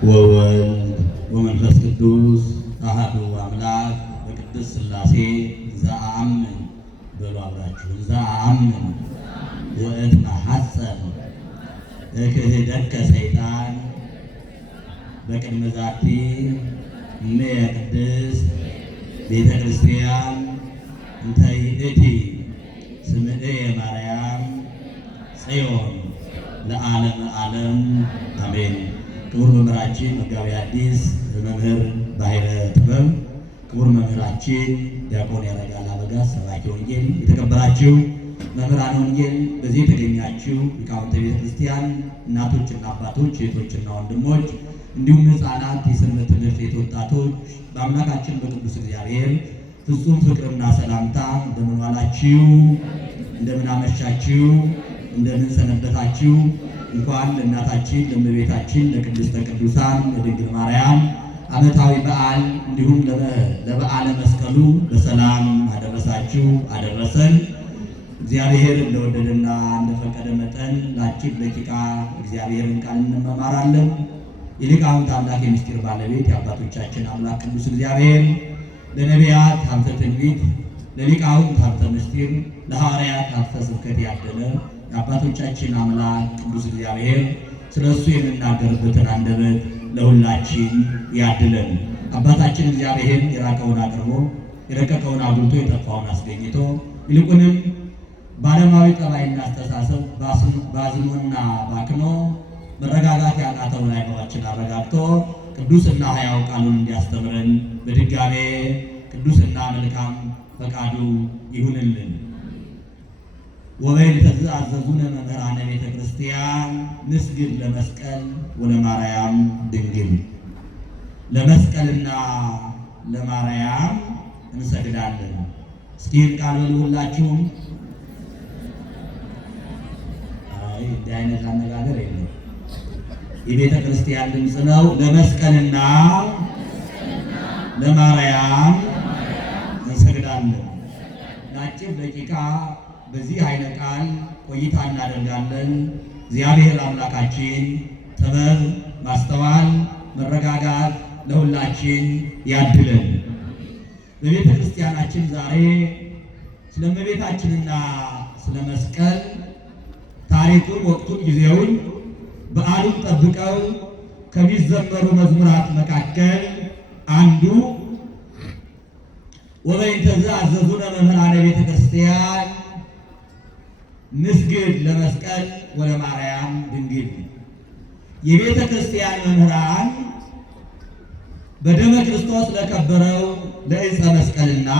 ወወልድ ወመንፈስ ቅዱስ አሐዱ አምላክ በቅድስት ሥላሴ ዘአምን በሉ አብራችሁ ዘአምን ወእትመሐፀን እክህደከ ሰይጣን በቅድመ ዛቲ እምየ ቅድስት ቤተ ክርስቲያን እንተ ይእቲ ስምዕየ ማርያም ጽዮን ለዓለመ ዓለም አሜን። ክቡር መምህራችን መጋቤ ሐዲስ መምህር ባሕረ ጥበብ፣ ክቡር መምህራችን ዲያቆን ያረጋል አበጋዝ ሰባኪ ወንጌል፣ የተከበራችሁ መምህራን ወንጌል፣ በዚህ የተገኛችሁ ሊቃውንተ ቤተ ክርስቲያን እናቶችና አባቶች፣ እህቶችና ወንድሞች እንዲሁም ሕፃናት፣ የሰንበት ትምህርት ቤት ወጣቶች በአምላካችን በቅዱስ እግዚአብሔር ፍጹም ፍቅርና ሰላምታ እንደምን ዋላችሁ? እንደምን አመሻችሁ? እንደምን ሰነበታችሁ? እንኳን ለእናታችን ለእመቤታችን ለቅድስተ ቅዱሳን ለድንግል ማርያም ዓመታዊ በዓል እንዲሁም ለበዓለ መስቀሉ በሰላም አደረሳችሁ አደረሰን። እግዚአብሔር እንደወደደና እንደፈቀደ መጠን ለአጭር ደቂቃ እግዚአብሔርን ቃል እንመማራለን። የሊቃውንት አምላክ የምስጢር ባለቤት የአባቶቻችን አምላክ ቅዱስ እግዚአብሔር ለነቢያት ሀብተ ትንቢት፣ ለሊቃውንት ሀብተ ምስጢር፣ ለሐዋርያት ሀብተ ስብከት ያደለ የአባቶቻችን አምላክ ቅዱስ እግዚአብሔር ስለ እሱ የምናገርበትን አንደበት ለሁላችን ያድለን። አባታችን እግዚአብሔር የራቀውን አቅርቦ የረቀቀውን አጉልቶ የጠፋውን አስገኝቶ ይልቁንም በዓለማዊ ጠባይና አስተሳሰብ ባዝኖና ባክኖ መረጋጋት ያቃተውን አይምሯችን አረጋግቶ ቅዱስና ሕያው ቃሉን እንዲያስተምረን በድጋሜ ቅዱስና መልካም ፈቃዱ ይሁንልን። ወበይንተ ዘአዘዙነ መምህራነ ቤተ ክርስቲያን ንስግድ ለመስቀል ወለማርያም ድንግል። ለመስቀልና ለማርያም እንሰግዳለን። እስኪ ይህን ቃል በሉ ሁላችሁም። እንዲህ አይነት አነጋገር የለም። የቤተ ክርስቲያን ድምፅ ነው። ለመስቀልና ለማርያም እንሰግዳለን። ለአጭር ደቂቃ በዚህ ኃይለ ቃል ቆይታ እናደርጋለን። እግዚአብሔር አምላካችን ጥበብ፣ ማስተዋል፣ መረጋጋት ለሁላችን ያድለን። በቤተ ክርስቲያናችን ዛሬ ስለ እመቤታችንና ስለ መስቀል ታሪኩን፣ ወቅቱን፣ ጊዜውን፣ በዓሉን ጠብቀው ከሚዘመሩ መዝሙራት መካከል አንዱ ወበይንተ ዘአዘዙነ መምህራነ ቤተ ክርስቲያን ንስግድ ለመስቀል ወለማርያም ድንግል። የቤተ ክርስቲያን መምህራን በደመ ክርስቶስ ለከበረው ለዕፀ መስቀልና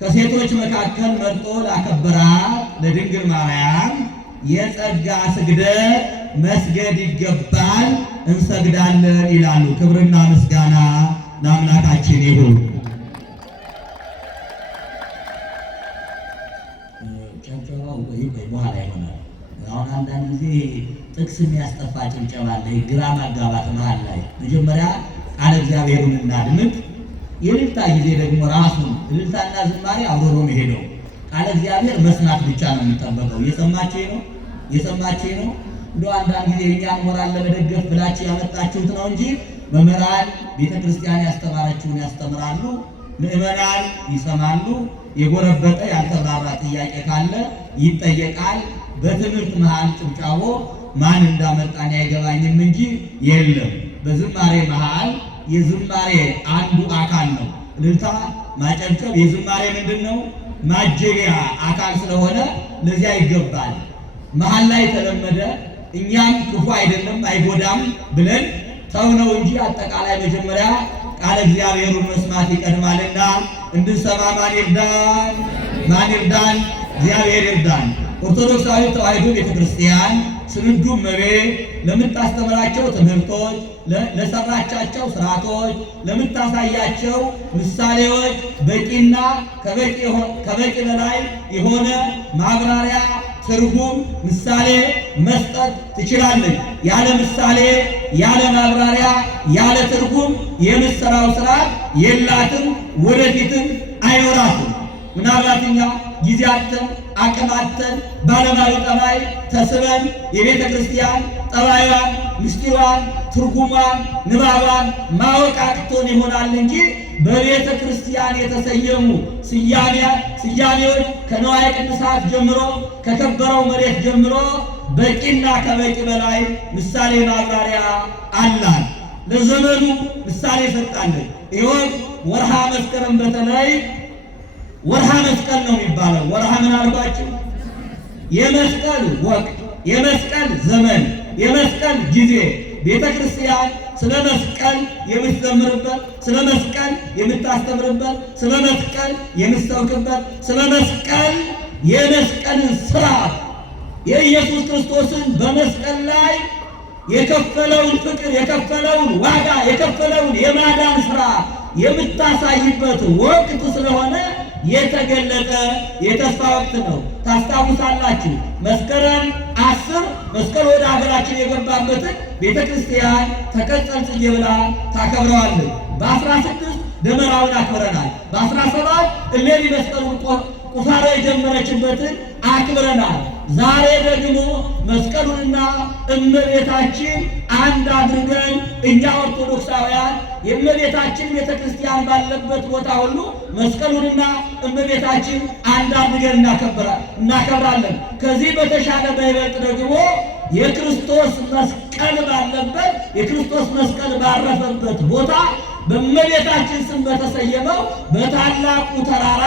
ከሴቶች መካከል መርጦ ላከበራት ለድንግል ማርያም የጸጋ ስግደት መስገድ ይገባል፣ እንሰግዳለን ይላሉ። ክብርና ምስጋና ለአምላካችን ይሁን። ጨብጨባው ቆይ በኋላ ይሆናል። አሁን አንዳንድ ጊዜ ጥቅስ የሚያስጠፋ ጭብጨባ አለ፣ ግራ ማጋባት መሀል ላይ። መጀመሪያ ቃለ እግዚአብሔሩን እናድምጥ። የእልልታ ጊዜ ደግሞ ራሱን እልልታና ዝማሬ አብሮ ነው የሚሄደው። ቃለ እግዚአብሔር መስማት ብቻ ነው የሚጠበቀው። እየሰማችሁ ነው። እንደው አንዳንድ ጊዜ እኛን ሞራል ለመደገፍ ብላችሁ ያመጣችሁት ነው እንጂ መምህራን ቤተ ክርስቲያን ያስተማረችውን ያስተምራሉ፣ ምዕመናን ይሰማሉ። የጎረበጠ ያልተብራራ ጥያቄ ካለ ይጠየቃል። በትምህርት መሃል ጭብጫቦ ማን እንዳመጣን አይገባኝም እንጂ የለም። በዝማሬ መሃል የዝማሬ አንዱ አካል ነው። እልልታ ማጨብጨብ የዝማሬ ምንድን ነው? ማጀቢያ አካል ስለሆነ ለዚያ ይገባል። መሃል ላይ ተለመደ፣ እኛም ክፉ አይደለም አይጎዳም ብለን ተውነው እንጂ አጠቃላይ መጀመሪያ ቃለ እግዚአብሔሩን መስማት ይቀድማልና እንድንሰማ ማን ይርዳን? እግዚአብሔር ይርዳን። ኦርቶዶክሳዊ ተዋሕዶ ቤተክርስቲያን ስንዱ እመቤት ለምታስተምራቸው ትምህርቶች፣ ለሰራቻቸው ስርዓቶች፣ ለምታሳያቸው ምሳሌዎች በቂና ከበቂ በላይ የሆነ ማብራሪያ፣ ትርጉም፣ ምሳሌ መስጠት ትችላለች። ያለ ምሳሌ፣ ያለ ማብራሪያ፣ ያለ ትርጉም የምትሰራው ስርዓት የላትም፣ ወደፊትም አይኖራትም። ምናልባት እኛ ጊዜ አጥተን አቅም አጥተን ባለማዊ ጠባይ ተስበን የቤተ ክርስቲያን ጠባይዋን፣ ምስጢሯን፣ ትርጉሟን፣ ንባቧን ማወቅ አቅቶን ይሆናል እንጂ በቤተ ክርስቲያን የተሰየሙ ስያሜዎች ከንዋየ ቅድሳት ጀምሮ ከከበረው መሬት ጀምሮ በቂና ከበቂ በላይ ምሳሌ ማብራሪያ አላት። ለዘመኑ ምሳሌ ሰጣለን። ይኸውም ወርሃ መስከረም በተለይ ወርሃ መስቀል ነው የሚባለው። ወርሃ ምን አልኳችሁ? የመስቀል ወቅት፣ የመስቀል ዘመን፣ የመስቀል ጊዜ ቤተ ክርስቲያን ስለ መስቀል የምትዘምርበት፣ ስለ መስቀል የምታስተምርበት፣ ስለ መስቀል የምትሰብክበት፣ ስለ መስቀል የመስቀልን ስራ የኢየሱስ ክርስቶስን በመስቀል ላይ የከፈለውን ፍቅር፣ የከፈለውን ዋጋ፣ የከፈለውን የማዳን ስራ የምታሳይበት ወቅት ስለሆነ የተገለጠ የተስፋ ወቅት ነው። ታስታውሳላችሁ፣ መስከረም 10 መስቀል ወደ ሀገራችን የገባበትን ቤተ ክርስቲያን ተቀጸል ጽጌ ብላ ታከብረዋለች። በ16 ደመራውን አክብረናል። በ17 እሌኒ መስቀሉን ቁፋሮ የጀመረችበትን አክብረናል። ዛሬ ደግሞ መስቀሉንና እመቤታችን አንድ አድርገን እኛ ኦርቶዶክሳውያን የእመቤታችን ቤተ ክርስቲያን ባለበት ቦታ ሁሉ መስቀሉንና እመቤታችን አንድ አድርገን እናከብራለን። ከዚህ በተሻለ በይበልጥ ደግሞ የክርስቶስ መስቀል ባለበት የክርስቶስ መስቀል ባረፈበት ቦታ በእመቤታችን ስም በተሰየመው በታላቁ ተራራ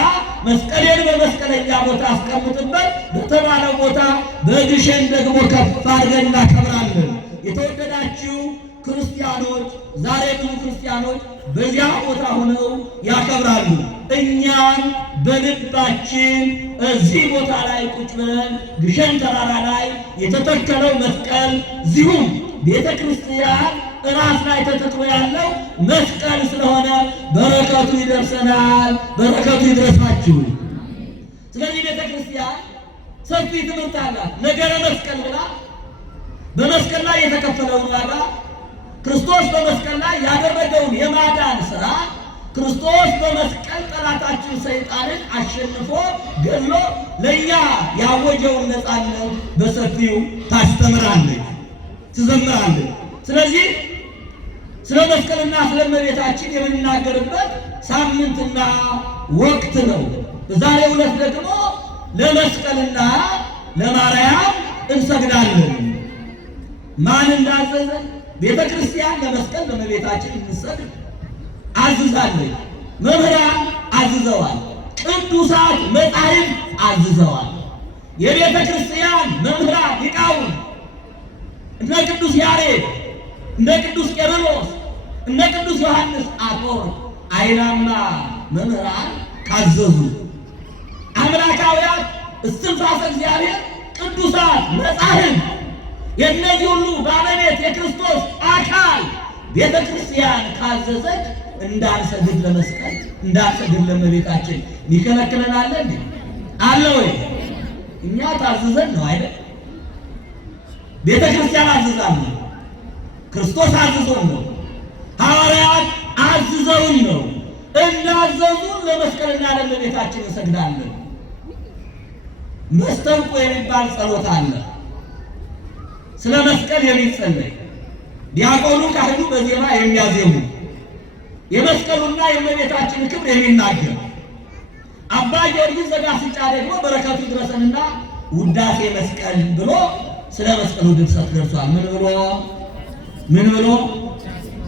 መስቀሌን በመስቀለኛ ቦታ አስቀምጥበት በተባለው ቦታ በግሸን ደግሞ ከፍ አድርገን እናከብራለን። የተወደዳችሁ ክርስቲያኖች፣ ዛሬ ብዙ ክርስቲያኖች በዚያ ቦታ ሆነው ያከብራሉ። እኛም በልባችን እዚህ ቦታ ላይ ቁጭ ብለን ግሸን ተራራ ላይ የተተከለው መስቀል እዚሁም ቤተ ክርስቲያን ራስ ላይ ተተክሎ ያለው መስቀል ስለሆነ በረከቱ ይደርሰናል። በረከቱ ይድረሳችሁ። ስለዚህ ቤተ ክርስቲያን ሰፊ ትምህርት አላት። ነገረ መስቀል ብላ በመስቀል ላይ የተከፈለውን ዋጋ ክርስቶስ በመስቀል ላይ ያደረገውን የማዳን ስራ ክርስቶስ በመስቀል ጠላታችን ሰይጣንን አሸንፎ ገሎ ለእኛ ያወጀውን ነፃነት በሰፊው ታስተምራለች፣ ትዘምራለች። ስለዚህ ስለ መስቀልና ስለ እመቤታችን የምንናገርበት ሳምንትና ወቅት ነው። በዛሬው ዕለት ደግሞ ለመስቀልና ለማርያም እንሰግዳለን። ማን እንዳዘዘን? ቤተ ክርስቲያን ለመስቀል ለእመቤታችን እንሰግድ አዝዛለች። መምህራን አዝዘዋል። ቅዱሳት መጻሕፍት አዝዘዋል። የቤተ ክርስቲያን መምህራን ሊቃውንት እነ ቅዱስ ያሬድ፣ እነ ቅዱስ ቄርሎስ፣ እነ ቅዱስ ዮሐንስ አፈወርቅ አይናማ መምህራን ካዘዙ አምላካውያን እስትንፋሰ እግዚአብሔር ቅዱሳት መጻሕፍት የእነዚህ ሁሉ ባለቤት የክርስቶስ አካል ቤተ ክርስቲያን ካዘዘች እንዳንሰግድ ለመስቀል እንዳንሰግድ ለእመቤታችን ሚከለክለን አለ እንዴ? አለ ወይ? እኛ ታዘዘን ነው አይደል? ቤተ ክርስቲያን አዝዛን ነው። ክርስቶስ አዝዞን ነው። ሐዋርያት አዝዘውን ነው። እንዳዘዙን ለመስቀልና ለእመቤታችን እንሰግዳለን። መስተንቆ የሚባል ጸሎት አለ፣ ስለ መስቀል የሚጸለይ ዲያቆኑ ካህኑ በዜማ የሚያዜሙ የመስቀሉና የእመቤታችን ክብር የሚናገር አባ ጊዮርጊስ ዘጋስጫ ደግሞ በረከቱ ይድረሰንና ውዳሴ መስቀል ብሎ ስለ መስቀሉ ድርሰት ደርሷል። ምን ብሎ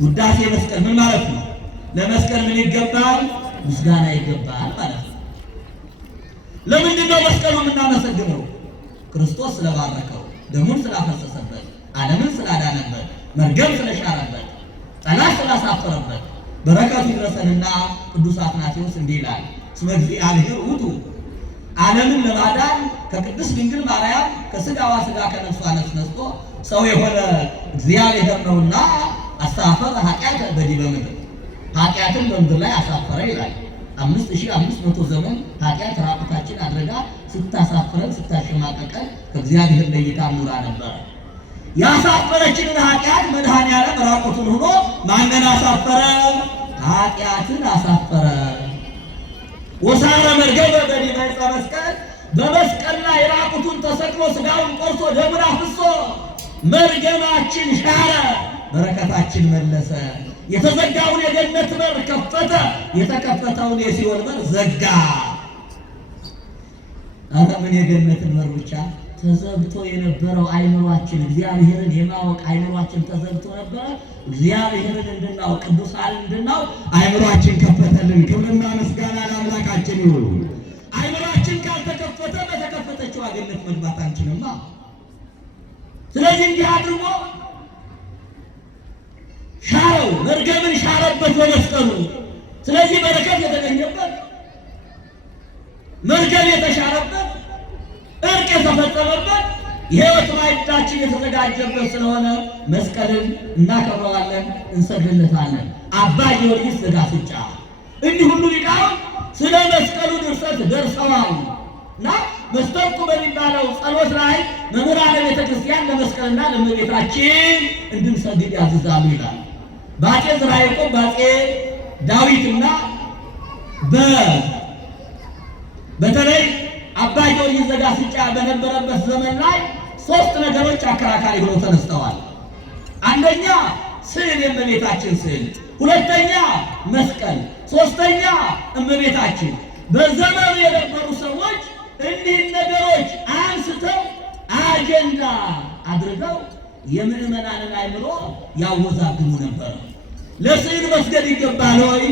ውዳሴ መስቀል ምን ማለት ነው? ለመስቀል ምን ይገባል? ምስጋና ይገባል ማለት ነው። ለምንድን ነው መስቀሉን የምናመሰግነው? ክርስቶስ ስለባረከው፣ ደሙን ስላፈሰሰበት፣ ዓለምን ስላዳነበት፣ መርገም ስለሻረበት፣ ጠላት ስላሳፈረበት በረከቱ ይድረሰንና ቅዱስ አትናቴዎስ እንዲህ ይላል፣ እስመ እግዚአብሔር ውእቱ ዓለምን ለማዳን ከቅድስት ድንግል ማርያም ከሥጋዋ ሥጋ ከነፍሷ ነፍስ ነስቶ ሰው የሆነ እግዚአብሔር ነውና አሳፈረ ኃጢአት በዲበ ምድር፣ ኃጢአትን በምድር ላይ አሳፈረ ይላል። 5500 ዘመን ኃጢአት ራቁታችን አድርጋ ስታሳፍረን ስታሸማቀቀን ከእግዚአብሔር ለይታ ኑራ ነበረ። ያሳፈረችንን ኃጢአት መድኃኔዓለም ራቁቱን ሆኖ ማንን አሳፈረ? ኃጢአትን አሳፈረ። ወሳረ መርገመ በዲበ ዕፀ መስቀል በመስቀል ላይ ራቁቱን ተሰቅሎ ስጋውን ቆርሶ ደሙን አፍሶ መርገማችን ሻረ፣ በረከታችን መለሰ። የተዘጋውን የገነት በር ከፈተ፣ የተከፈተውን የሲኦል በር ዘጋ። ምን የገነትን በር ብቻ ተዘግቶ የነበረው አይምሯችን እግዚአብሔርን የማወቅ አይምሯችን ተዘግቶ ነበረ። እግዚአብሔርን እንድናውቅ ቅዱሳን እንድናውቅ አይምሯችን ከፈተልን። ክብርና ምስጋና ለአምላካችን ይሁን። አይምሯችን ካልተከፈተ በተከፈተችው ገነት መግባት አንችልማ። ስለዚህ እንዲህ አድርጎ ሻረው፣ መርገምን ሻረበት በመስቀሉ። ስለዚህ በረከት የተገኘበት፣ መርገም የተሻረበት፣ እርቅ የተፈጸመበት፣ የሕይወት ማዕዳችን የተዘጋጀበት ስለሆነ መስቀልን እናከብረዋለን፣ እንሰግድለታለን። አባ ጊዮርጊስ ዘጋስጫ እንዲህ ሁሉ ሊቃውንት ስለ መስቀሉ ድርሰት ደርሰዋል እና መስተንቁ በሚባለው ጸሎት ላይ መምህራነ ቤተ ክርስቲያን ለመስቀልና ለእመቤታችን እንድንሰግድ ያዝዛሉ ይላል። በአፄ ዘርዓ ያዕቆብ በአፄ ዳዊትና በተለይ አባ ጊዮርጊስ ዘጋስጫ በነበረበት ዘመን ላይ ሶስት ነገሮች አከራካሪ ሆነው ተነስተዋል። አንደኛ ስዕል፣ የእመቤታችን ስዕል፣ ሁለተኛ መስቀል፣ ሶስተኛ እመቤታችን። በዘመኑ የነበሩ ሰዎች እኒህን ነገሮች አንስተው አጀንዳ አድርገው የምዕመናንን አእምሮ ያወዛግቡ ነበር። ለስዕል መስገድ ይገባል ወይ?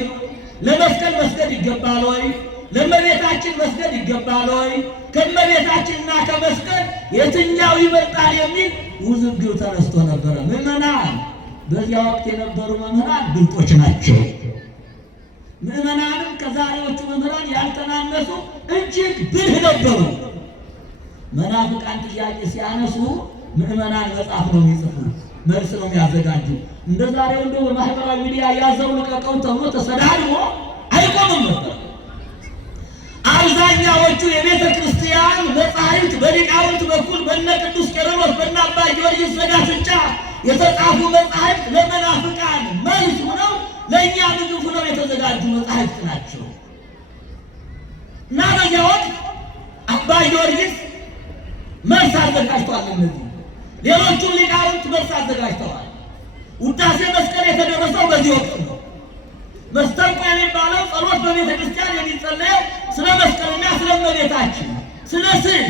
ለመስቀል መስገድ ይገባል ወይ? ለእመቤታችን መስገድ ይገባል ወይ? ከእመቤታችንና ከመስቀል የትኛው ይበልጣል የሚል ውዝግብ ተነስቶ ነበረ። ምዕመናን በዚያ ወቅት የነበሩ መምህራን ብልጦች ናቸው። ምዕመናንም ከዛሬዎቹ መምህራን ያልተናነሱ እጅግ ብልህ ነበሩ። መናፍቃን ጥያቄ ሲያነሱ ምዕመናን መጽሐፍ ነው የሚጽፉ፣ መልስ ነው የሚያዘጋጁ። እንደ ዛሬው እንደ በማህበራዊ ሚዲያ ያዘው ልቀቀው ተብሎ ተሰዳድቦ አይቆምም ነበር። አብዛኛዎቹ የቤተ ክርስቲያን መጻሕፍት በሊቃውንት በኩል በነ ቅዱስ ቄርሎስ በነ አባ ጊዮርጊስ ዘጋስጫ የተጻፉ መጻሕፍት ለመናፍቃን መልስ ሆነው ለእኛ ምግብ ሆነው የተዘጋጁ መጻሕፍት ናቸው እና በዚያ ወቅት አባ ጊዮርጊስ መልስ አዘጋጅተዋል። እነዚህ ሌሎቹም ሊቃውንት መልስ አዘጋጅተዋል። ውዳሴ መስቀል የተደረሰው በዚህ ወቅት ነው። መስተንቁ የሚባለው ጸሎት በቤተ ክርስቲያን የሚጸለየው ስለ መስቀልና ስለ እመቤታችን ስለ ስዕል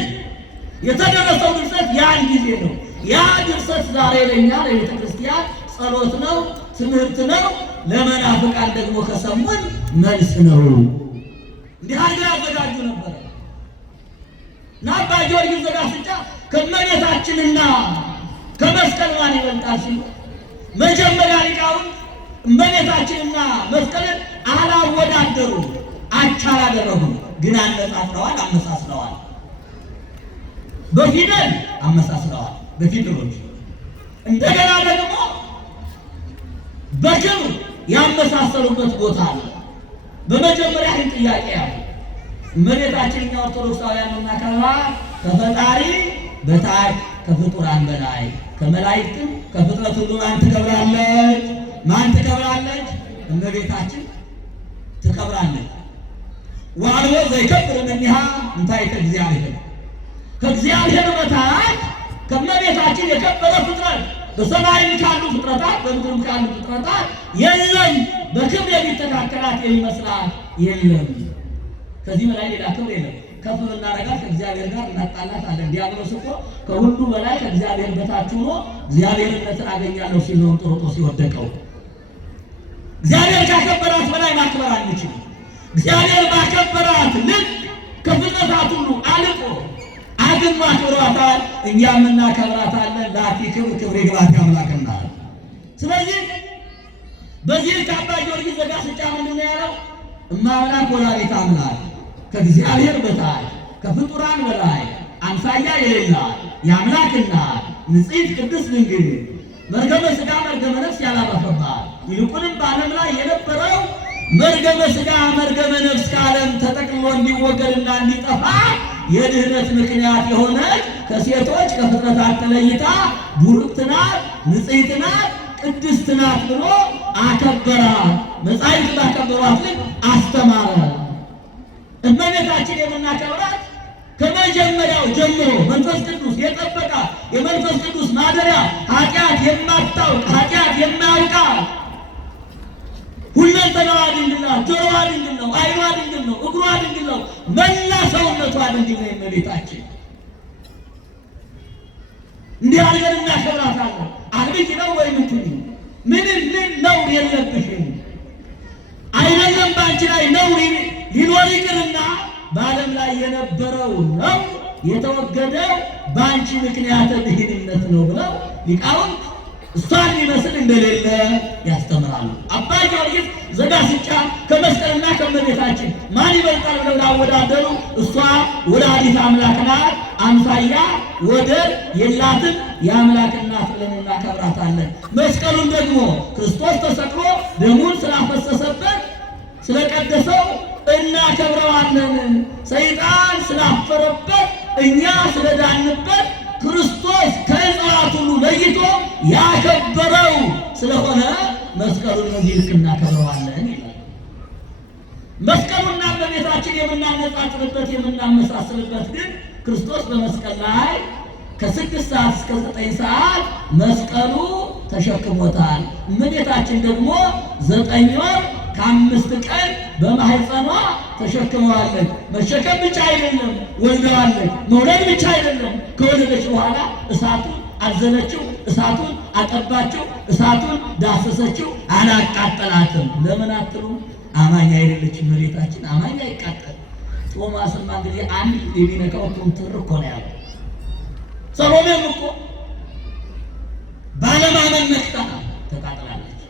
የተደረሰው ድርሰት ያን ጊዜ ነው። ያ ድርሰት ዛሬ ለእኛ ለቤተ ክርስቲያን ጸሎት ነው፣ ትምህርት ነው። ለመናፍቃን ደግሞ ከሰሙን መልስ ነው። እንዲህ አድርገው ያዘጋጁ ነበር እና አባ ጊዮርጊስ ዘጋስጫ ከእመቤታችንና ከመስቀል ማን ይበልጣል ሲሉ መጀመሪያ ሊቃውንት እመቤታችንና መስቀልን አላወዳደሩም፣ አቻ አላደረጉም። ግን አነጻጽረዋል፣ አመሳስለዋል። በፊደል አመሳስለዋል፣ በፊደሎች እንደገና ደግሞ በክብር ያመሳሰሉበት ቦታ አለ። በመጀመሪያ ግን ጥያቄ ያለ እመቤታችን እኛ ኦርቶዶክሳውያን የምናከብራ ከፈጣሪ በታች ከፍጡራን በላይ ከመላእክትም ከፍጥረት ሁሉ ማን ትከብራለች? ማን ትከብራለች? እመቤታችን ትከብራለች። ዋልቦ ዘይከብር እምኔሃ እንታይተ እግዚአብሔር፣ ከእግዚአብሔር በታች ከእመቤታችን የከበረ ፍጥረት በሰማይ ካሉ ፍጥረታት በምድርም ካሉ ፍጥረታት የለም። በክብር የሚተካከላት የሚመስላት የለም። ከዚህ በላይ ሌላ ክብር የለም። ከፍ ብናረጋት ከእግዚአብሔር ጋር እናጣላታለን። ዲያብሎስ እኮ ከሁሉ በላይ ከእግዚአብሔር በታች ሆኖ እግዚአብሔርነትን አገኛለሁ ሲል ነው እንጦሮጦስ የወደቀው። እግዚአብሔር ካከበራት በላይ ማክበር አንችልም። እግዚአብሔር ባከበራት ልክ ከፍጥረታት ሁሉ አልቆ አግን ማክበሯታል፣ እኛም እናከብራታለን። ላቲ ክብር ክብር ይግባት አምላክና። ስለዚህ በዚህ ከአባ ጊዮርጊስ ዘጋስጫ ምንድን ነው ያለው? እማምላክ ወላዲተ አምላክ ከእግዚአብሔር በታች ከፍጡራን በላይ አምሳያ የሌላት የአምላክ እናት ንጽሕት ቅድስት ድንግል መርገመ ሥጋ መርገመ ነፍስ ያላረፈባት ይልቁንም በዓለም ላይ የነበረው መርገመ ሥጋ መርገመ ነፍስ ከዓለም ተጠቅልሎ እንዲወገድና እንዲጠፋ የድኅነት ምክንያት የሆነች ከሴቶች ከፍጥረታት ተለይታ ቡርክት ናት፣ ንጽሕት ናት፣ ቅድስት ናት ብሎ አከበራት። መጻሕፍት ባከበሯት ልክ አስተማረ። እመቤታችን የምናከብራት ከመጀመሪያው ጀምሮ መንፈስ ቅዱስ የጠበቃ የመንፈስ ቅዱስ ማደሪያ ኃጢአት የማታውቅ ኃጢአት የማያውቃ ሁለንተናዋ ድንግል ናት። ጆሮዋ ድንግል ነው፣ ዓይኗ ድንግል ነው፣ እግሯ ድንግል ነው፣ መላ ሰውነቷ ድንግል ነው የእመቤታችን። እንዲህ አድርገን እናከብራታለን። አልብኪ ነው ወይም እንትን ምንም ነውር የለብሽም። አይደለም በአንቺ ላይ ነውር ሊኖር ይቅርና በዓለም ላይ የነበረው ነው የተወገደው በአንቺ ምክንያት ድህንነት ነው ብለው ሊቃውንት እሷን የሚመስል እንደሌለ ያስተምራሉ። አባ ጊዮርጊስ ዘጋስጫ ከመስቀልና ከእመቤታችን ማን ይበልጣል ብለው ላወዳደሩ እሷ ወላዲተ አምላክ ናት፣ አምሳያ ወደር የላትም፣ የአምላክ እናት ብለን እናከብራታለን። መስቀሉን ደግሞ ክርስቶስ ተሰቅሎ ደሙን ስላፈሰሰበት ስለቀደሰው እናከብረዋለን። ሰይጣን ስላፈረበት እኛ ስለዳንበት ክርስቶስ ከእጽዋት ሁሉ ለይቶ ያከበረው ስለሆነ መስቀሉን በዚህ ልክ እናከብረዋለን ይላል። መስቀሉና እመቤታችን የምናነጻጽርበት የምናመሳስልበት ግን ክርስቶስ በመስቀል ላይ ከ6 ሰዓት እስከ 9 ሰዓት መስቀሉ ተሸክሞታል። እመቤታችን ደግሞ 9 ወር ከ5 ቀን በማህፀኗ ተሸክመዋለች። መሸከም ብቻ አይደለም ወልደዋለች። መውለድ ብቻ አይደለም፣ ከወለደች በኋላ እሳቱን አዘለችው፣ እሳቱን አጠባችው፣ እሳቱን ዳሰሰችው፣ አላቃጠላትም። ለምን አትሉ? አማኝ አይደለችም እመቤታችን። አማኝ አይቃጠል። ቶማስማ እንግዲህ አንድ የሚነካው ኩንትር እኮ ነው ያለው። ሰሎሜም እኮ ባለማመን ነክታ ተቃጥላለች።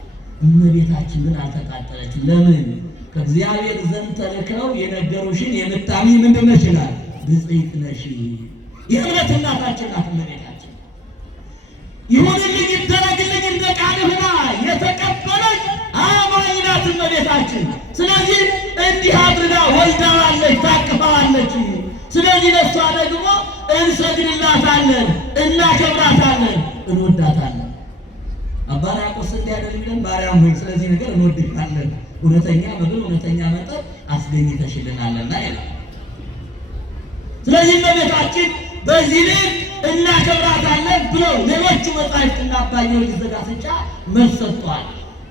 እመቤታችን ግን አልተቃጠለችም። ለምን? ከእግዚአብሔር ዘንድ ተልከው የነገሩሽን የምታምኚ ምንድን ነሽ ይላል? ብፅዕት ነሽ። የእምነት እናታችን ናት እመቤታችን። ይሁንልኝ ይደረግልኝ እንደ ቃልህ ብላ የተቀበለች አማኝ ናት እመቤታችን። ስለዚህ እንዲህ አድርጋ ወልዳዋለች፣ ታቅፋዋለች። ስለዚህ ለእሷ ደግሞ እንሰግድላታለን፣ እናከብራታለን፣ እንወዳታለን። አባ ሕርያቆስ እንዲያደርግልን ማርያም ሆይ ስለዚህ ነገር እንወድሻለን፣ እውነተኛ መብል እውነተኛ መጠጥ አስገኝተሽልናልና ይላል። ስለዚህ እመቤታችን በዚህ ልክ እናከብራታለን ብለው ሌሎቹ መጻሕፍትና አባ ጊዮርጊስ ዘጋስጫ መልስ ሰጥተዋል።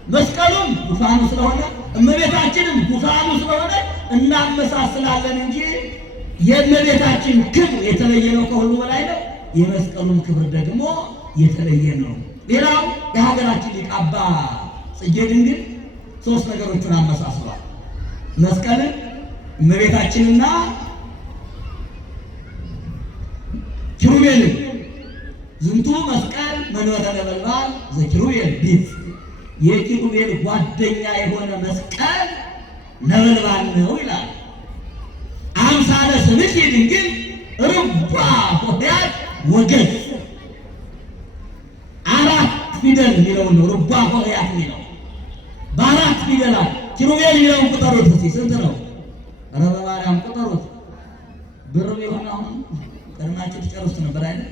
መስቀሉም ዙፋኑ ስለሆነ እመቤታችንም ዙፋኑ ስለሆነ እናመሳስላለን እንጂ የእመቤታችን ክብር የተለየ ነው፣ ከሁሉ በላይ ነው። የመስቀሉም ክብር ደግሞ የተለየ ነው። ሌላው የሀገራችን ሊቅ አባ ጽጌ ድንግል 3 ነገሮችን አመሳስሏል። መስቀልን፣ እመቤታችንና ኪሩቤልን። ዝንቱ መስቀል መንበረ ነበልባል ዘኪሩቤል ቢት፣ የኪሩቤል ጓደኛ የሆነ መስቀል ነበልባል ነው ይላል። አምሳለ ስምኪ ድንግል ርባ ሆሄያት ወገጽ፣ 4 ፊደል የሚለውን ነው ርባ ሆሄያት የሚለው በ4 ፊደላት። ኪሩቤል የሚለውን ቁጠሩት እስኪ ስንት ነው? ኧረ በማርያም ቁጠሩት። ብር ቢሆን አሁን ቀድማችሁ ትጨርሱት ነበር አይደል?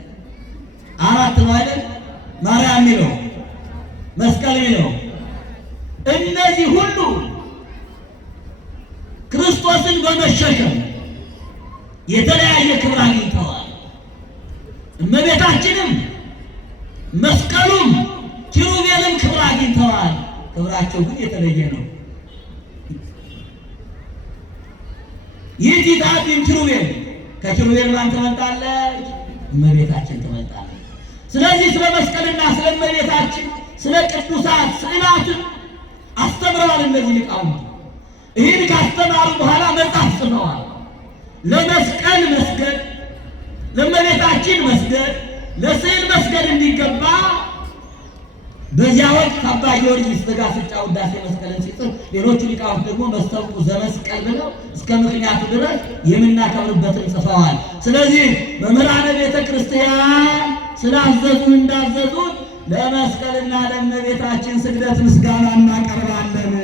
4 ነው አይደል? ማርያም የሚለው መስቀል የሚለው እነዚህ ሁሉ ክርስቶስን በመሸከም የተለያየ ክብር አግኝተዋል። እመቤታችንም መስቀሉም ኪሩቤልም ክብር አግኝተዋል። ክብራቸው ግን የተለየ ነው። ይህ ቲታቢን ኪሩቤል ከኪሩቤል ማን ትበልጣለች? እመቤታችን ትበልጣለች። ስለዚህ ስለ መስቀልና ስለ እመቤታችን ስለ ቅዱሳት ስዕላትን አስተምረዋል እነዚህ ሊቃውንት። ይህን ካስተማሩ በኋላ መጽሐፍ ጽፈዋል። ለመስቀል መስገድ፣ ለእመቤታችን መስገድ፣ ለስዕል መስገድ እንዲገባ በዚያ ወቅት አባ ጊዮርጊስ ዘጋስጫ ውዳሴ መስቀልን ሲጽፍ፣ ሌሎቹ ሊቃውንት ደግሞ መስተብቁ ዘመስቀል ብለው እስከ ምክንያቱ ድረስ የምናከብርበትን ጽፈዋል። ስለዚህ መምህራነ ቤተ ክርስቲያን ስላዘዙን እንዳዘዙት ለመስቀልና ለእመቤታችን ስግደት ምስጋና እናቀርባለን።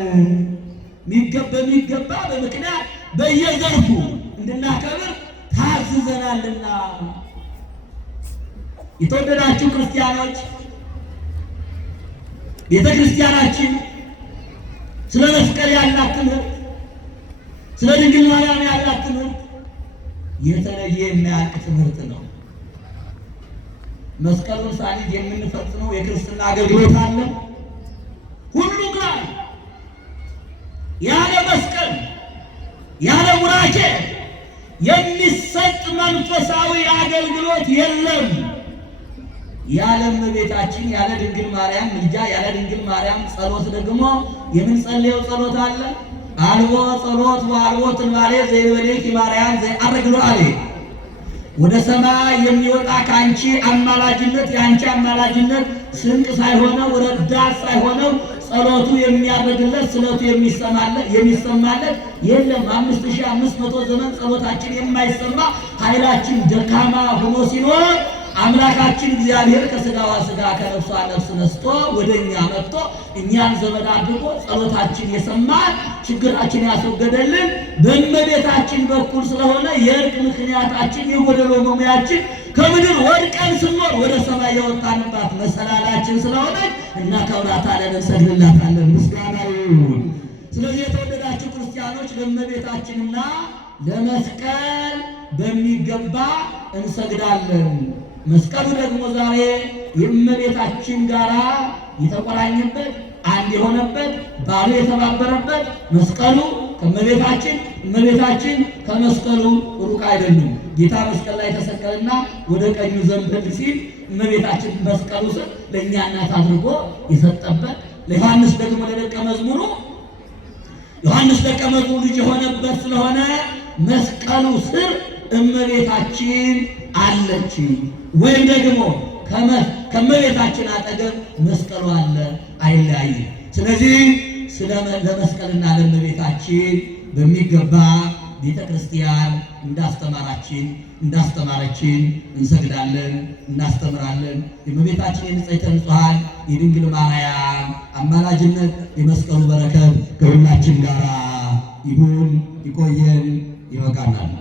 በሚገባ በምክንያት በየዘርፉ እንድናከብር ታዝዘናልና። የተወደዳችሁ ክርስቲያኖች፣ ቤተ ክርስቲያናችን ስለ መስቀል ያላት ትምህርት ስለ ድንግል ማርያም ያላት ትምህርት የተለየ የሚያልቅ ትምህርት ነው። መስቀሉን ሳንይዝ የምንፈጽመው የክርስትና አገልግሎት አለ። ሁሉ ጋር ያለ መስቀል ያለ ቡራኬ የሚሰጥ መንፈሳዊ አገልግሎት የለም። ያለ እመቤታችን ያለ ድንግል ማርያም ምልጃ ያለ ድንግል ማርያም ጸሎት ደግሞ የምንጸልየው ጸሎት አለ። አልቦ ጸሎት ወአልቦ ትንባሬ ዘይበሌኪ ማርያም ዘይዐርግ ሎአሌ። ወደ ሰማይ የሚወጣ ከአንቺ አማላጅነት የአንቺ አማላጅነት ስንቅ ሳይሆነው ረዳት ሳይሆነው ጸሎቱ የሚያደርግለት ስለቱ የሚሰማለት የለም። 5500 ዘመን ጸሎታችን የማይሰማ ኃይላችን ደካማ ሆኖ ሲኖር አምላካችን እግዚአብሔር ከሥጋዋ ሥጋ ከነፍሷ ነፍስ ነስቶ ወደኛ መጥቶ እኛን ዘመድ አድርጎ ጸሎታችን የሰማ ችግራችን ያስወገደልን በእመቤታችን በኩል ስለሆነ የእርቅ ምክንያታችን የጎደሎ መሙያችን ከምድር ወድቀን ስንኖር ወደ ሰማይ የወጣንባት መሰላላችን ስለሆነች እናከብራታለን፣ እንሰግድላታለን። ምስጋና ይሁን። ስለዚህ የተወደዳችሁ ክርስቲያኖች ለእመቤታችንና ለመስቀል በሚገባ እንሰግዳለን። መስቀሉ ደግሞ ዛሬ የእመቤታችን ጋራ የተቆራኘበት አንድ የሆነበት ባሉ የተባበረበት መስቀሉ ከእመቤታችን እመቤታችን ከመስቀሉ ሩቅ አይደሉም። ጌታ መስቀል ላይ ተሰቀለና ወደ ቀኙ ዘንበል ሲል እመቤታችን መስቀሉ ስር ለእኛ እናት አድርጎ የሰጠበት ለዮሐንስ ደግሞ ለደቀ መዝሙሩ ዮሐንስ ደቀ መዝሙሩ ልጅ የሆነበት ስለሆነ መስቀሉ ስር እመቤታችን አለች። ወይም ደግሞ ከእመቤታችን አጠገብ መስቀሉ አለ፣ አይለያይም። ስለዚህ ለመስቀልና ለእመቤታችን በሚገባ ቤተ ክርስቲያን እንዳስተማረችን እንሰግዳለን፣ እናስተምራለን። የእመቤታችን የንጽሕተ ንጹሐን የድንግል ማርያም አማላጅነት የመስቀሉ በረከት ከሁላችን ጋር ይሁን። ይቆየን። ይበቃናል።